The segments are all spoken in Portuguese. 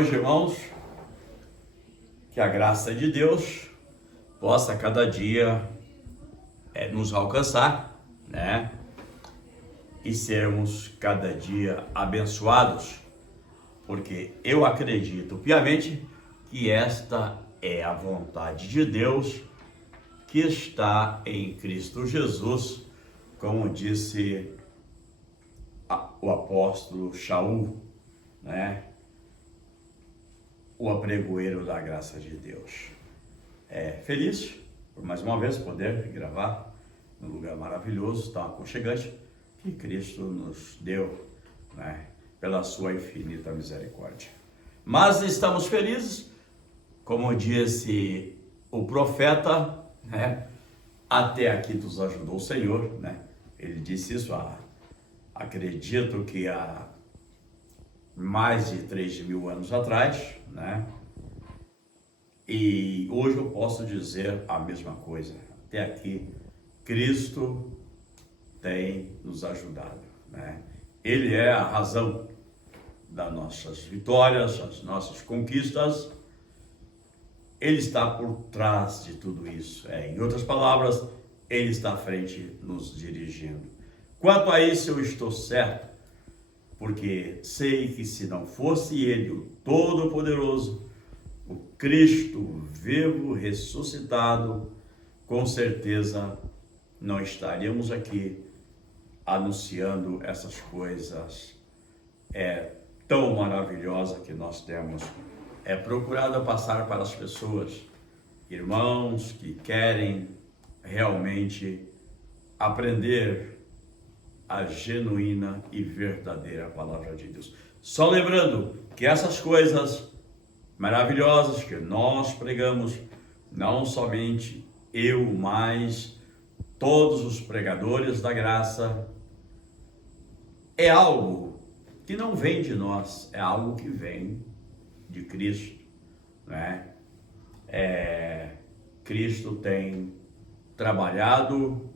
noite, irmãos. Que a graça de Deus possa cada dia nos alcançar, né? E sermos cada dia abençoados, porque eu acredito piamente que esta é a vontade de Deus que está em Cristo Jesus, como disse o apóstolo Shaul, né? O apregoeiro da graça de Deus. Feliz por mais uma vez poder gravar num lugar maravilhoso, tão aconchegante, que Cristo nos deu, né? Pela sua infinita misericórdia. Mas estamos felizes, como disse o profeta, né? Até aqui nos ajudou o Senhor, né? Ele disse isso, acredito que há mais de 3.000 anos atrás, né? E hoje eu posso dizer a mesma coisa. Até aqui, Cristo tem nos ajudado, né? Ele é a razão das nossas vitórias, das nossas conquistas. Ele está por trás de tudo isso. Em outras palavras, Ele está à frente nos dirigindo. Quanto a isso, eu estou certo, porque sei que se não fosse Ele, o Todo-Poderoso, o Cristo vivo, ressuscitado, com certeza não estaríamos aqui anunciando essas coisas tão maravilhosas que nós temos procurado passar para as pessoas, irmãos que querem realmente aprender a genuína e verdadeira palavra de Deus. Só lembrando que essas coisas maravilhosas que nós pregamos, não somente eu, mas todos os pregadores da graça, é algo que não vem de nós, é algo que vem de Cristo, né? Cristo tem trabalhado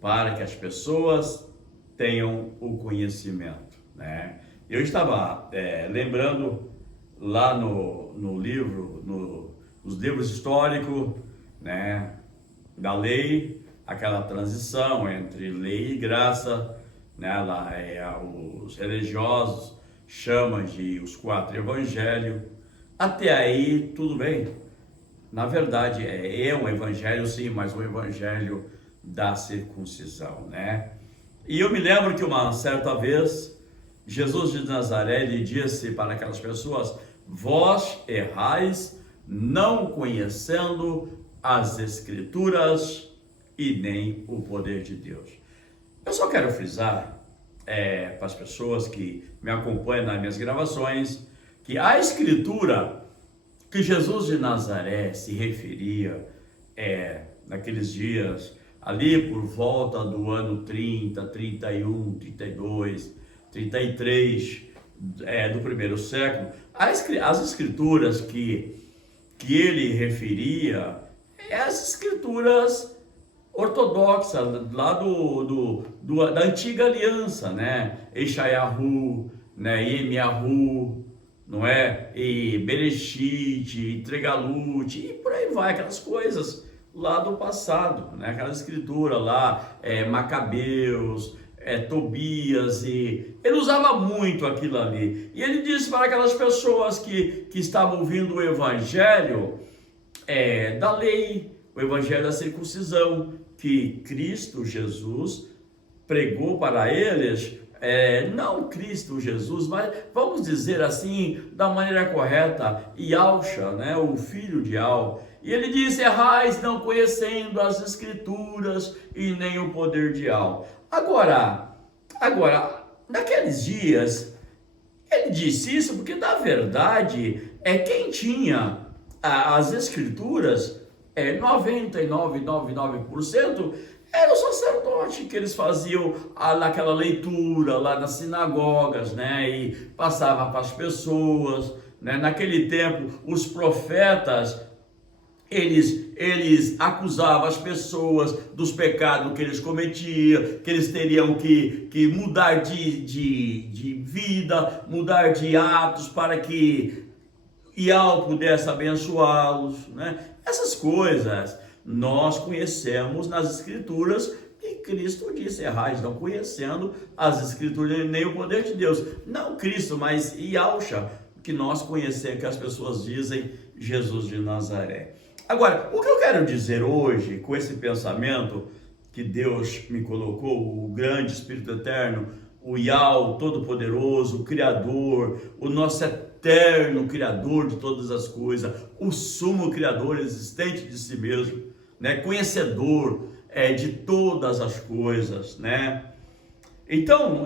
para que as pessoas tenham o conhecimento, né? Eu estava lembrando lá no livro, nos livros históricos, né, da lei, aquela transição entre lei e graça, né? Lá os religiosos chamam de os 4 evangelhos. Até aí tudo bem. Na verdade é um evangelho sim, mas um evangelho da circuncisão, né? E eu me lembro que uma certa vez Jesus de Nazaré lhe disse para aquelas pessoas: vós errais, não conhecendo as Escrituras e nem o poder de Deus. Eu só quero frisar para as pessoas que me acompanham nas minhas gravações, que a Escritura que Jesus de Nazaré se referia naqueles dias, ali por volta do ano 30, 31, 32, 33 do primeiro século, as escrituras que ele referia, as escrituras ortodoxas lá da antiga aliança, né? Eshayahu, né? Yemiyahu, não é? E Bereshit, e Tregalut, e por aí vai, aquelas coisas lá do passado, né? Aquela escritura lá, Macabeus, Tobias, e ele usava muito aquilo ali. E ele disse para aquelas pessoas que estavam ouvindo o evangelho da lei, o evangelho da circuncisão, que Cristo Jesus pregou para eles, não Cristo Jesus, mas vamos dizer assim, da maneira correta, Yahusha, né? O filho de Al. E ele disse: errais não conhecendo as Escrituras e nem o poder de Al. Agora, naqueles dias, ele disse isso porque, na verdade, quem tinha as Escrituras, 99,99% era o sacerdote, que eles faziam naquela leitura lá nas sinagogas, né? E passava para as pessoas, né? Naquele tempo, os profetas, eles acusavam as pessoas dos pecados que eles cometiam, que eles teriam que mudar de vida, mudar de atos para que Ial pudesse abençoá-los, né? Essas coisas nós conhecemos nas Escrituras, e Cristo disse: errais não conhecendo as Escrituras nem o poder de Deus. Não Cristo, mas Yahshua, que nós conhecemos, que as pessoas dizem Jesus de Nazaré. Agora, o que eu quero dizer hoje, com esse pensamento que Deus me colocou, o grande Espírito Eterno, o Yahweh Todo-Poderoso, o Criador, o nosso eterno Criador de todas as coisas, o sumo Criador existente de si mesmo, né? Conhecedor de todas as coisas, né? Então,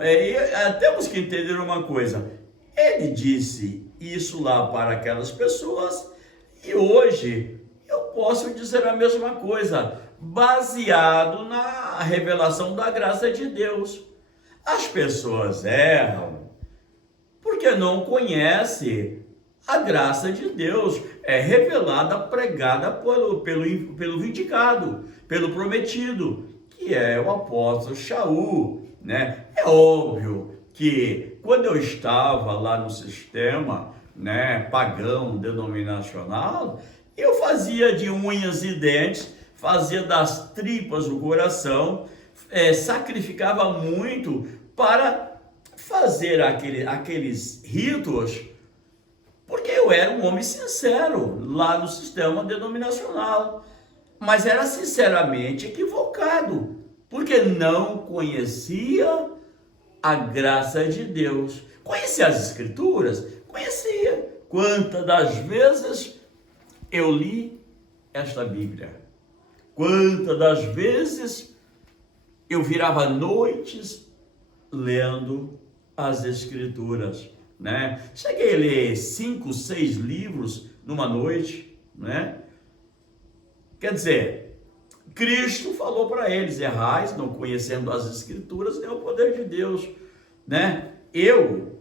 temos que entender uma coisa. Ele disse isso lá para aquelas pessoas, e hoje eu posso dizer a mesma coisa, baseado na revelação da graça de Deus. As pessoas erram porque não conhecem a graça de Deus, revelada, pregada pelo vindicado, pelo prometido, que é o apóstolo Shaul, né? É óbvio que quando eu estava lá no sistema, né, pagão, denominacional, eu fazia de unhas e dentes, fazia das tripas o coração, sacrificava muito para fazer aqueles ritos, porque eu era um homem sincero lá no sistema denominacional, mas era sinceramente equivocado, porque não conhecia a graça de Deus. Conhecia as Escrituras? Conhecia. Quantas das vezes eu li esta Bíblia? Quantas das vezes eu virava noites lendo as Escrituras, né? Cheguei a ler 5, 6 livros numa noite, né? Quer dizer, Cristo falou para eles: errais, não conhecendo as Escrituras nem o poder de Deus, né? Eu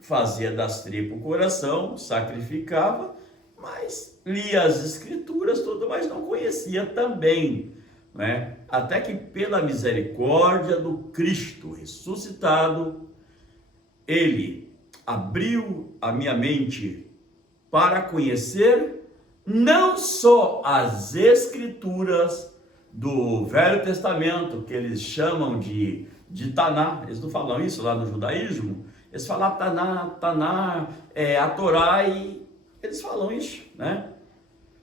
fazia das tripas o coração, sacrificava, mas lia as Escrituras todas, mas não conhecia também, né? Até que pela misericórdia do Cristo ressuscitado, ele abriu a minha mente para conhecer não só as Escrituras do Velho Testamento, que eles chamam de Taná. Eles não falam isso lá no judaísmo, eles falam Taná, a Torá, e eles falam isso, né?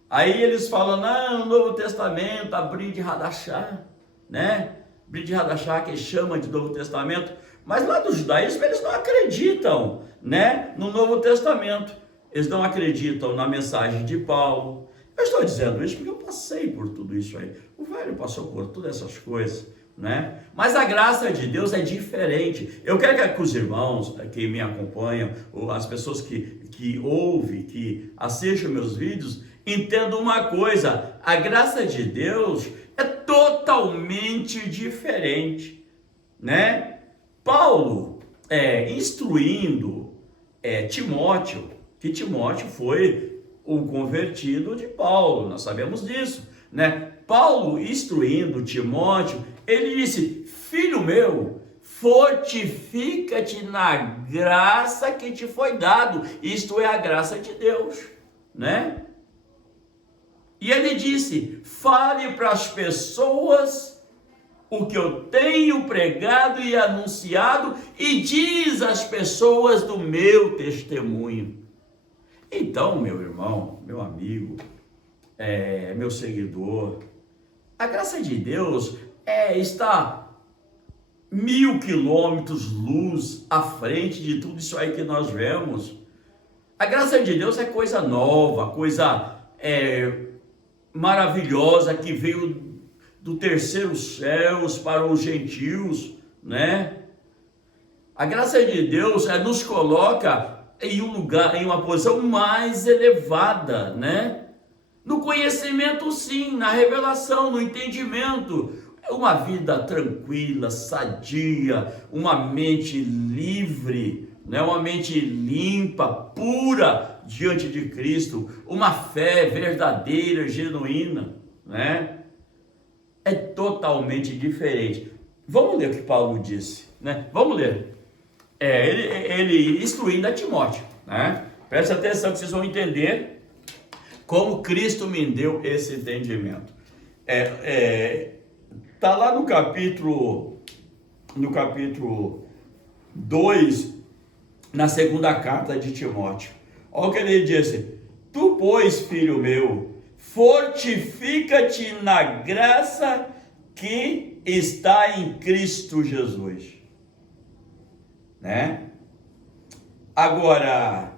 Aí eles falam: não, no Novo Testamento, a Brit Hadashah, né? Brit Hadashah, que chama de Novo Testamento, mas lá do judaísmo eles não acreditam, né, no Novo Testamento. Eles não acreditam na mensagem de Paulo. Eu estou dizendo isso porque eu passei por tudo isso aí. O velho passou por todas essas coisas, né? Mas a graça de Deus é diferente. Eu quero que os irmãos que me acompanham, ou as pessoas que ouvem, que assistem meus vídeos, entendam uma coisa: a graça de Deus é totalmente diferente, né? Paulo, instruindo Timóteo, que Timóteo foi o convertido de Paulo, nós sabemos disso, né? Paulo instruindo Timóteo, ele disse: filho meu, fortifica-te na graça que te foi dado, isto é a graça de Deus, né? E ele disse: fale para as pessoas o que eu tenho pregado e anunciado, e diz às pessoas do meu testemunho. Então, meu irmão, meu amigo, meu seguidor, a graça de Deus está 1000 quilômetros luz à frente de tudo isso aí que nós vemos. A graça de Deus é coisa nova, coisa maravilhosa, que veio do terceiro céus para os gentios, né? A graça de Deus nos coloca em um lugar, em uma posição mais elevada, né? No conhecimento, sim, na revelação, no entendimento. Uma vida tranquila, sadia, uma mente livre, né? Uma mente limpa, pura, diante de Cristo, uma fé verdadeira, genuína, né? É totalmente diferente. Vamos ler o que Paulo disse, né? Vamos ler. Ele instruindo a Timóteo, né? Preste atenção que vocês vão entender como Cristo me deu esse entendimento. Tá lá no capítulo 2, na segunda carta de Timóteo. Olha o que ele disse: tu, pois, filho meu, fortifica-te na graça que está em Cristo Jesus, né? Agora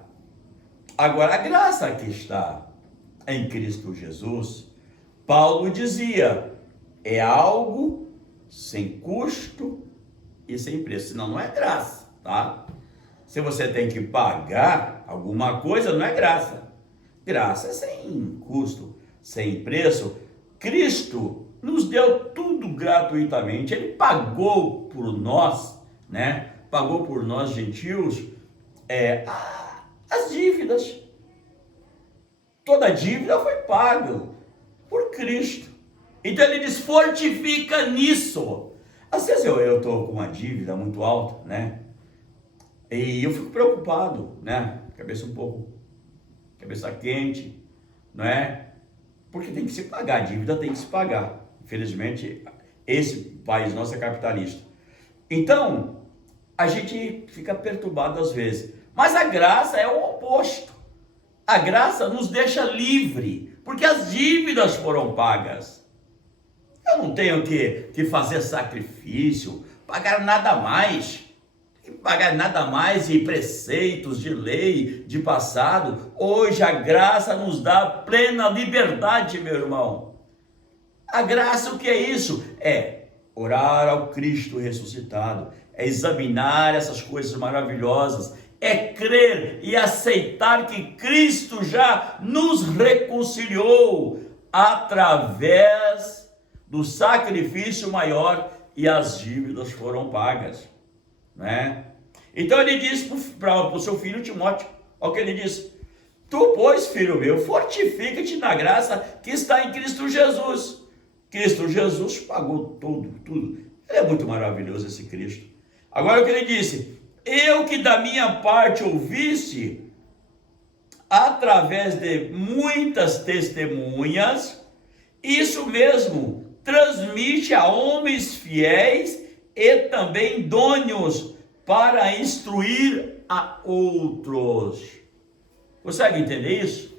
a graça que está em Cristo Jesus, Paulo dizia, é algo sem custo e sem preço, senão não é graça, tá? Se você tem que pagar alguma coisa, não é graça. Graça é sem custo, sem preço. Cristo nos deu tudo gratuitamente. Ele pagou por nós, né? Pagou por nós, gentios, as dívidas. Toda dívida foi paga por Cristo. Então ele diz, fortifica nisso. Às vezes eu estou com uma dívida muito alta, né? E eu fico preocupado, né? Cabeça quente, não é? Porque tem que se pagar, a dívida tem que se pagar. Infelizmente, esse país nosso é capitalista. Então, a gente fica perturbado às vezes. Mas a graça é o oposto. A graça nos deixa livre, porque as dívidas foram pagas. Eu não tenho que fazer sacrifício, pagar nada mais e preceitos de lei, de passado. Hoje a graça nos dá plena liberdade, meu irmão. A graça, o que é isso? É orar ao Cristo ressuscitado, é examinar essas coisas maravilhosas, é crer e aceitar que Cristo já nos reconciliou através do sacrifício maior e as dívidas foram pagas, né? Então ele diz para o seu filho Timóteo, olha o que ele diz: tu, pois, filho meu, fortifica-te na graça que está em Cristo Jesus. Cristo Jesus pagou tudo. Ele é muito maravilhoso, esse Cristo. Agora o que ele disse: eu que da minha parte ouvisse, através de muitas testemunhas, isso mesmo transmite a homens fiéis e também idôneos para instruir a outros. Consegue entender isso?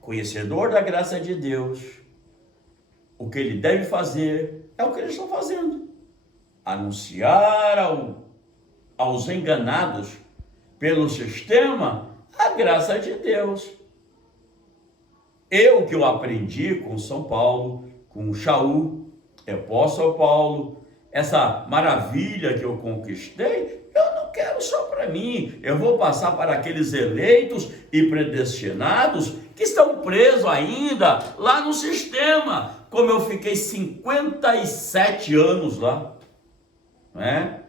Conhecedor da graça de Deus, o que ele deve fazer é o que eles estão fazendo. Anunciar aos enganados pelo sistema a graça de Deus. Eu que eu aprendi com São Paulo, com Shaul, apóstolo Paulo, essa maravilha que eu conquistei, eu não quero só para mim, eu vou passar para aqueles eleitos e predestinados que estão presos ainda lá no sistema, como eu fiquei 57 anos lá, né?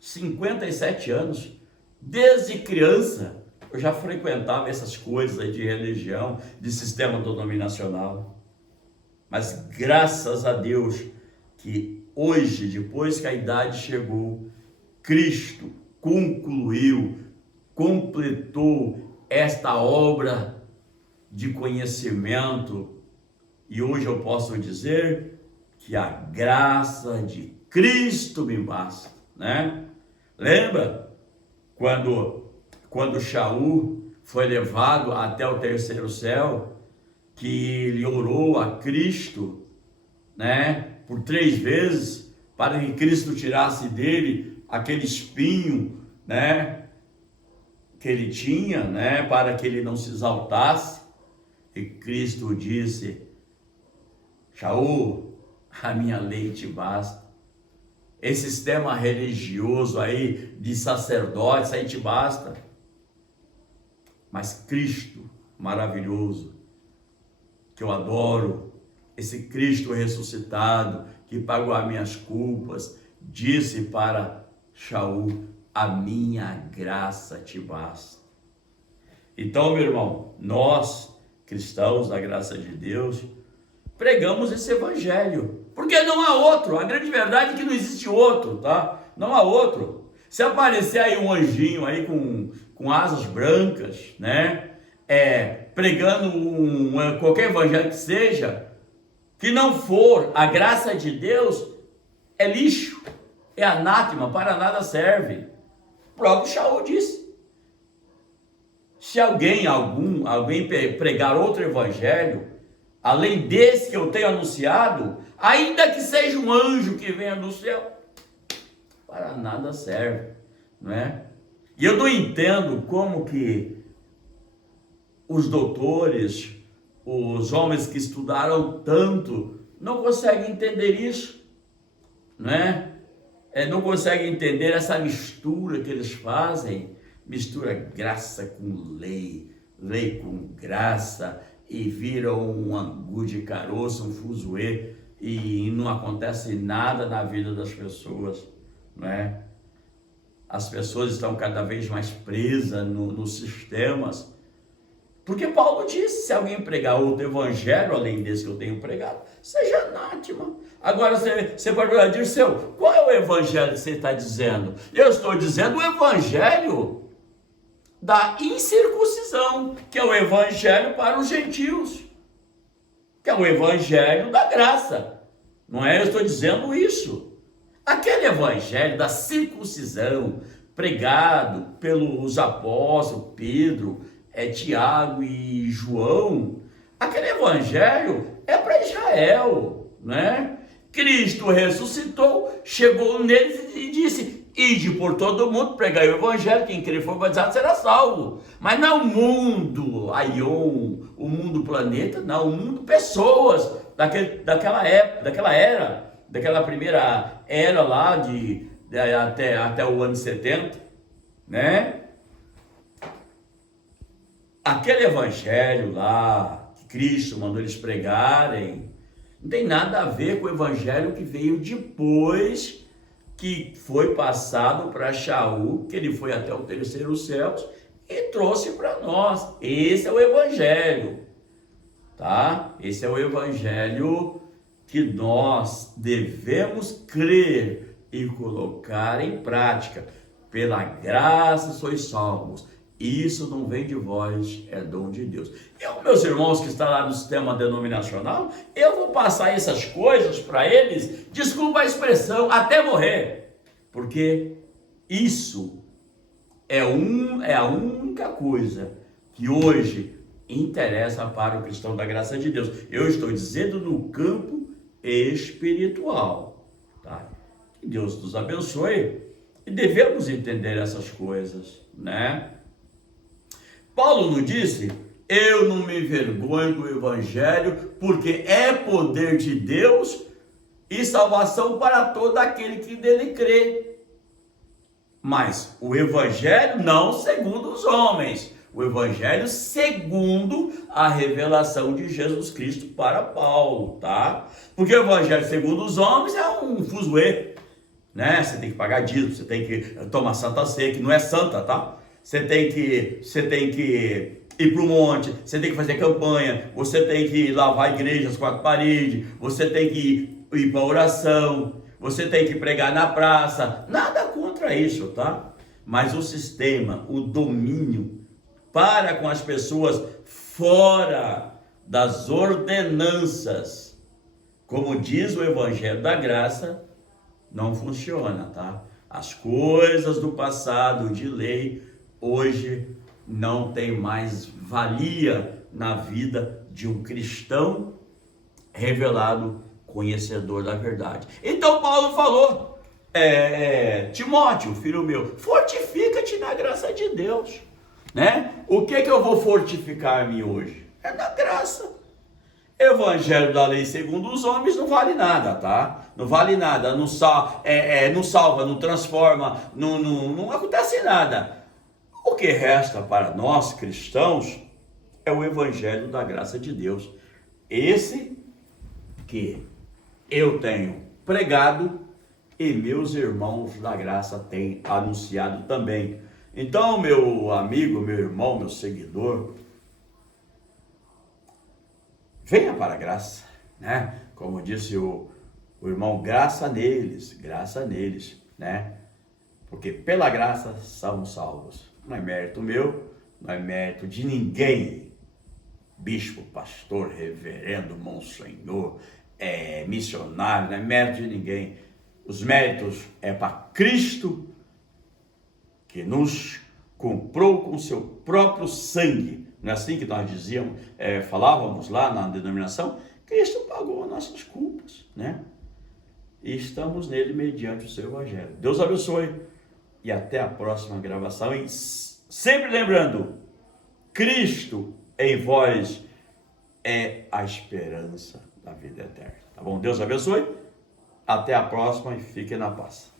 57 anos, desde criança, eu já frequentava essas coisas aí de religião, de sistema denominacional. Mas graças a Deus que hoje, depois que a idade chegou, Cristo concluiu, completou esta obra de conhecimento. E hoje eu posso dizer que a graça de Cristo me basta, né? Lembra quando Shaul foi levado até o terceiro céu, que ele orou a Cristo, né, por 3 vezes, para que Cristo tirasse dele aquele espinho, né, que ele tinha, né, para que ele não se exaltasse. E Cristo disse: Shaul, a minha lei te basta. Esse sistema religioso aí, de sacerdotes, aí te basta. Mas Cristo maravilhoso, que eu adoro, esse Cristo ressuscitado, que pagou as minhas culpas, disse para Shaul: a minha graça te basta. Então, meu irmão, nós, cristãos da graça de Deus, pregamos esse evangelho, porque não há outro. A grande verdade é que não existe outro, tá? Não há outro. Se aparecer aí um anjinho aí com asas brancas, né? Pregando qualquer evangelho que seja, que não for a graça de Deus, é lixo, é anátema, para nada serve. O próprio Shaul disse. Se alguém pregar outro evangelho, além desse que eu tenho anunciado, ainda que seja um anjo que venha do céu, para nada serve, não é? E eu não entendo como que os doutores, os homens que estudaram tanto, não conseguem entender isso, não é? Não conseguem entender essa mistura que eles fazem, mistura graça com lei, lei com graça, e viram um angu de caroço, um fuzuê, e não acontece nada na vida das pessoas, não é? As pessoas estão cada vez mais presas nos sistemas, porque Paulo disse, se alguém pregar outro evangelho, além desse que eu tenho pregado, seja anátema. Agora você pode perguntar, Dirceu, qual é o evangelho que você está dizendo? Eu estou dizendo o evangelho da incircuncisão, que é o evangelho para os gentios, que é o evangelho da graça, não é? Eu estou dizendo isso. Aquele evangelho da circuncisão, pregado pelos apóstolos Pedro, Tiago e João, aquele evangelho é para Israel, né? Cristo ressuscitou, chegou neles e disse, ide por todo mundo, pregai o evangelho, quem crer e for batizado será salvo. Mas não o mundo, Aion, o mundo planeta, não, o mundo pessoas, daquela época, daquela primeira era lá, até o ano 70, né? Aquele evangelho lá, que Cristo mandou eles pregarem, não tem nada a ver com o evangelho que veio depois, que foi passado para Shaul, que ele foi até o terceiro céu e trouxe para nós. Esse é o evangelho, tá? Esse é o evangelho que nós devemos crer e colocar em prática. Pela graça sois salvos. Isso não vem de vós, é dom de Deus. Eu, meus irmãos que estão lá no sistema denominacional, eu vou passar essas coisas para eles, desculpa a expressão, até morrer. Porque isso é a única coisa que hoje interessa para o cristão da graça de Deus. Eu estou dizendo no campo espiritual, tá? Que Deus nos abençoe e devemos entender essas coisas, né? Paulo não disse, eu não me envergonho do evangelho, porque é poder de Deus e salvação para todo aquele que nele crê. Mas o evangelho não segundo os homens, o evangelho segundo a revelação de Jesus Cristo para Paulo, tá? Porque o evangelho segundo os homens é um fuzuê, né? Você tem que pagar dízimo, você tem que tomar santa ceia, que não é santa, tá? Você tem que ir para o monte, você tem que fazer campanha, você tem que lavar a igreja, as quatro paredes, você tem que ir para a oração, você tem que pregar na praça, nada contra isso, tá? Mas o sistema, o domínio para com as pessoas fora das ordenanças, como diz o Evangelho da Graça, não funciona, tá? As coisas do passado de lei hoje não tem mais valia na vida de um cristão revelado, conhecedor da verdade. Então Paulo falou, Timóteo, filho meu, fortifica-te na graça de Deus, né? O que eu vou fortificar-me hoje? É na graça. Evangelho da lei segundo os homens não vale nada, tá? Não vale nada, não salva, não transforma, não acontece nada. O que resta para nós cristãos é o evangelho da graça de Deus. Esse que eu tenho pregado e meus irmãos da graça têm anunciado também. Então, meu amigo, meu irmão, meu seguidor, venha para a graça, né? Como disse o irmão, graça neles, né? Porque pela graça somos salvos. Não é mérito meu, não é mérito de ninguém. Bispo, pastor, reverendo, monsenhor, missionário, não é mérito de ninguém. Os méritos é para Cristo, que nos comprou com seu próprio sangue. Não é assim que nós dizíamos, falávamos lá na denominação? Cristo pagou as nossas culpas, né? E estamos nele mediante o seu evangelho. Deus abençoe e até a próxima gravação. E sempre lembrando, Cristo em vós é a esperança da vida eterna. Tá bom? Deus abençoe. Até a próxima e fiquem na paz.